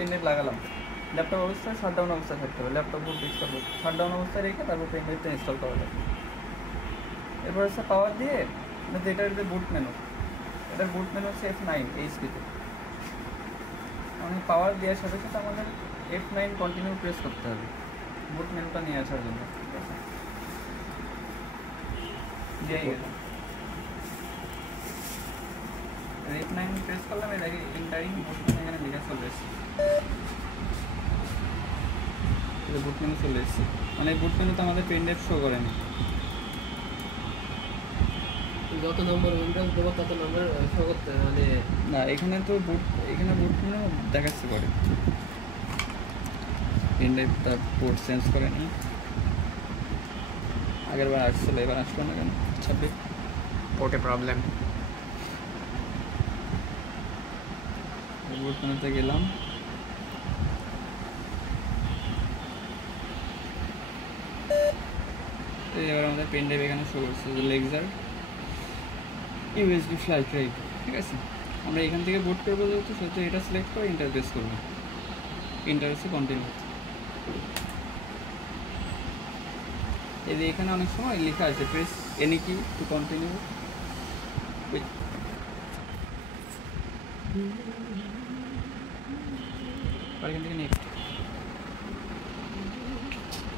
Pen drive লাগালাম, laptop অবস্থায় shutdown অবস্থায় থাকতে হবে, ল্যাপটপ বুট ডিস্টার্ব শাটডাউন অবস্থায় রেখে তারপর পেন ড্রাইভটা ইনস্টল করা যাবে। এরপর হচ্ছে পাওয়ার দিয়ে এটার যে বুট মেনু, এটার বুট মেনু হচ্ছে F9 এইচপিতে। মানে পাওয়ার দেওয়ার সাথে সাথে আমাদের F9 কন্টিনিউ প্রেস করতে হবে বুট মেনুটা নিয়ে আসার জন্য, ঠিক আছে? দিয়ে গেলাম F9 প্রেস করলাম, এই দেখি এন্টারিং বুট মেনু এখানে লেখা চলে এসেছে, বুট মেনু চলে এসেছে। মানে বুট মেনুতে আমাদের পেন ড্রাইভ শো করেনি। যত নম্বর উইন্ডোজ দেবো তত নম্বর শো করতে মানে না, এখানে তো বুট মেনু দেখাচ্ছে করে পেন ড্রাইভ তার পোর্ট চেঞ্জ করেনি। আগের বার আসছিল, এবার আসলো না কেন? 26 পোর্টে প্রবলেম। বুট মেনুতে গেলাম, এবার আমাদের পেন ড্রাইভ এখানে শো করছে যে লেক্সার ইউএসবি ফ্ল্যাশ ড্রাইভ, ঠিক আছে? আমরা এখান থেকে বুট করবো যেহেতু সেহেতু এটা সিলেক্ট করে ইন্টারফেস করবো, ইন্টারফেসে কন্টিনিউ। এই যে এখানে অনেক সময় লেখা আছে প্রেস এনি কি টু কন্টিনিউ, এখান থেকে নেক্সট,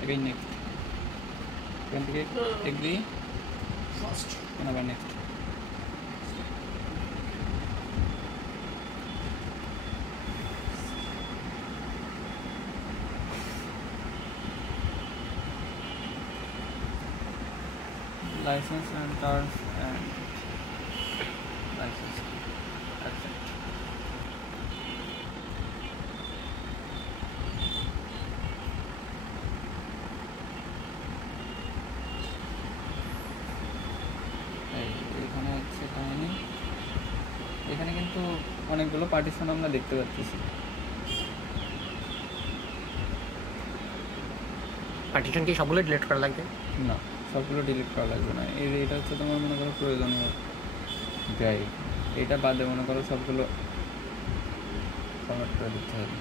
এগেইন নেক্সট, এখান থেকে এগ্রি, আবার next. License and terms and license accept. এখানে হচ্ছে কাহিনী, এখানে কিন্তু অনেকগুলো পার্টিশন আমরা দেখতে পাচ্ছি। পার্টিশন কি সবগুলো ডিলিট করা লাগবে? না, সবগুলো ডিলিট করা লাগবে না। এটা হচ্ছে তোমার মনে করো প্রয়োজনীয় ড্রাইভ, এটা বাদে মনে করো সবগুলো ফরম্যাট করে দিতে হবে।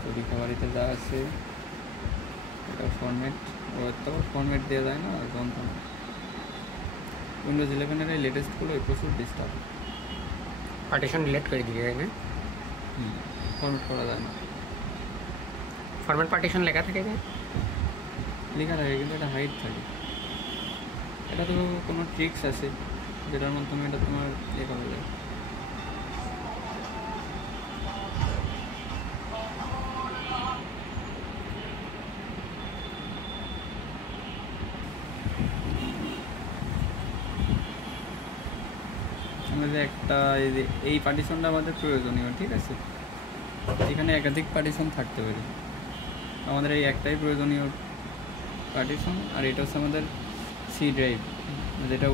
তো রিকভারিতে যা আছে এটা ফরম্যাট, তো ফরম্যাট দেওয়া যায় না যখন তখন। উইন্ডোজ 11-এর এই লেটেস্টগুলো প্রচুর ডিস্টার্ব, পার্টিশন ডিলিট করে দিয়ে যায় না, ফরম্যাট করা যায় না। ফরম্যাট পার্টিশন লেখা থাকে না, লেখা থাকে কিন্তু এটা হাইড থাকে। এটা তো কোনো ট্রিক্স আছে যেটার মাধ্যমে এটা তোমার ইয়ে করা যায়। আমাদের একটা এই পার্টিশনটা আমাদের প্রয়োজনীয়, ঠিক আছে? এখানে একাধিক পার্টিশন থাকতে পারে, আমাদের এই একটাই প্রয়োজনীয় পার্টিশন। আর এটা হচ্ছে আমাদের সি ড্রাইভ, যেটা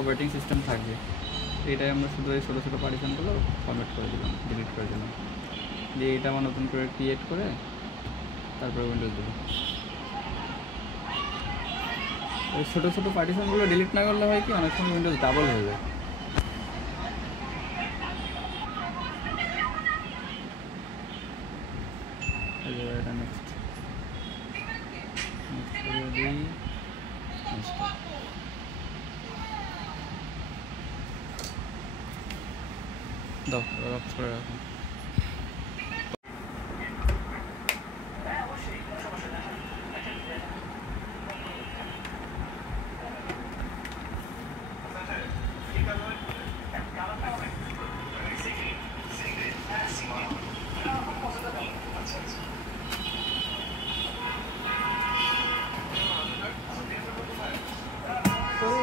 অপারেটিং সিস্টেম থাকবে। এটাই আমরা শুধু এই ছোটো ছোটো পার্টিশনগুলো ফরম্যাট করে দিলাম, ডিলিট করে দিলাম, দিয়ে এটা আমরা নতুন করে ক্রিয়েট করে তারপরে উইন্ডোজ দেবো। ওই ছোটো ছোটো পার্টিশনগুলো ডিলিট না করলে হয় কি অনেক সময় উইন্ডোজ ডাবল হয়ে যায়। এটা নেক্সট করে দিই, দাও অফ করে রাখুন।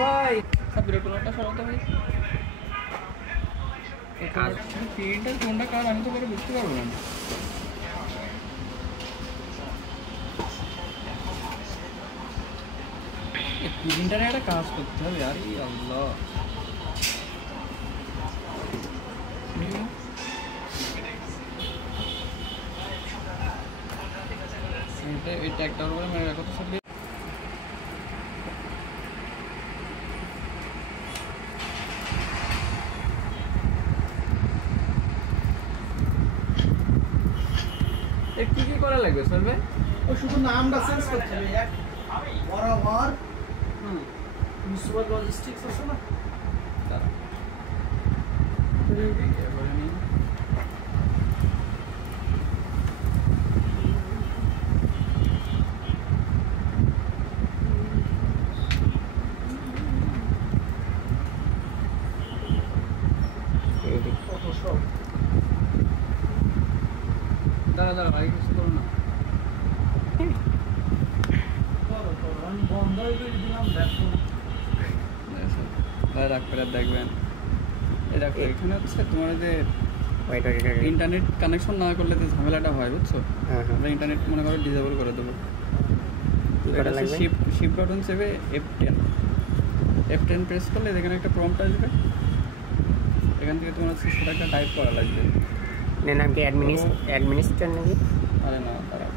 ভাই সাবিরের কোনটা সরাতে ভাই, প্রিন্টার কোনটা কার আমি তো করে বুঝতে পারবো না। প্রিন্টারে একটা কাজ করতে হবে, আরে আল্লাহ। এটা একটা করে মেরে রাখো তো সব। কি কি করা লাগবে স্যার ভাই? ও শুধু নামটা চেঞ্জ করতে হবে এক বরাবর সুপার লজিস্টিক্স আছে না দাঁড়া এবারে নিই ফটোশপ দাঁড়া আগে কিছু করো না আমি বন্ধ করে দিলাম দেখো রাখ করে দেখবেন এই দেখো এখানে হচ্ছে তোমার যে ওইটা ইন্টারনেট কানেকশন না করলে যে ঝামেলাটা হয় বুঝছো হ্যাঁ আমরা ইন্টারনেট মনে করো ডিসেবল করে দেবো কি করা লাগবে? শিপ বাটন চেপে F10 প্রেস করলে এখানে একটা প্রম্পট আসবে এখান থেকে তোমার হচ্ছে সেটা একটা টাইপ করা লাগবে এর নাম কি অ্যাডমিনিস্ট্রেটর নাকি? আরে না তারা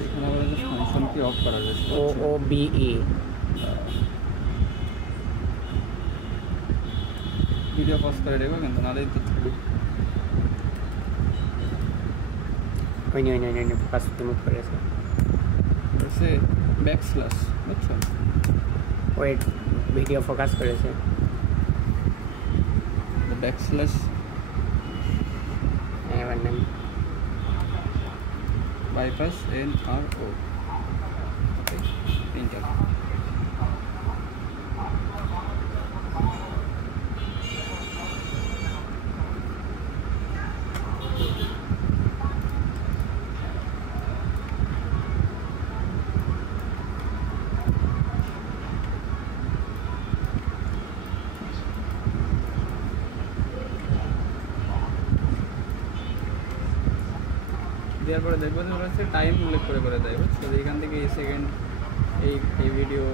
এখানে আবার যে ফাংশন কি অফ করা যাচ্ছে OOBE ভিডিও পজ করে দেবো কিন্তু নাহলে ওই নি ফোকাস রিমুভ করেছে হচ্ছে ব্যাকস্ল্যাশ বুঝছো ওই ভিডিও ফোকাস করেছে ব্যাকস্ল্যাশ এবার নাম বাইপাস NRO ওকে এন্টার দেওয়ার পরে দেখবো যে ওরা হচ্ছে টাইম উল্লেখ করে দেয় বুঝছো এখান থেকে এই সেকেন্ড এই ভিডিও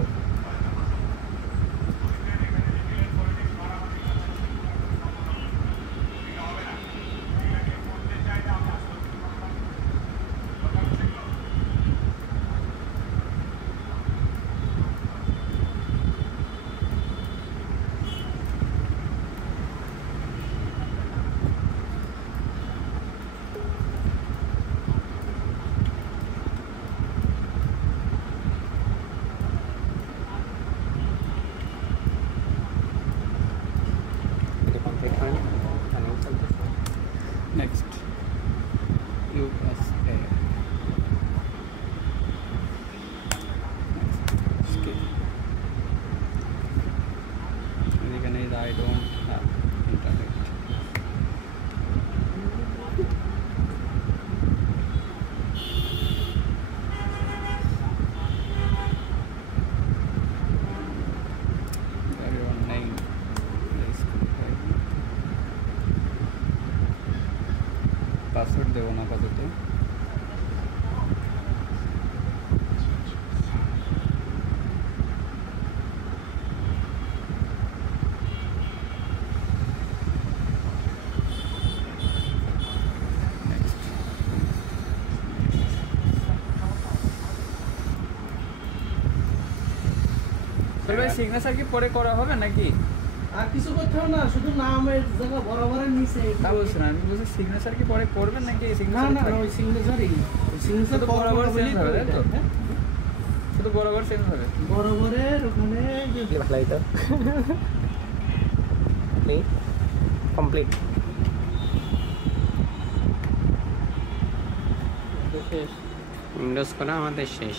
এটা কমপ্লিট করেন রানিং চলতেছে নেক্সট USA skip এখানে I don't have internet everyone name please password দেবো না আপাতত সিগনেচার কি পরে করা হবে নাকি আর কিছু করতে হবে না শুধু নামের জায়গা বরাবরের নিচে তা বলছি না আমি বলছি সিগনেচার কি পরে করবেন নাকি না সিগনেচার না ওই সিগনেচারই সিগনেচার শুধু বরাবর চেঞ্জ হবে তাই তো শুধু বরাবর চেঞ্জ হবে বরাবরের ওখানে যে ভালো হইতো কমপ্লিট শেষ উইন্ডোজ করা আমাদের শেষ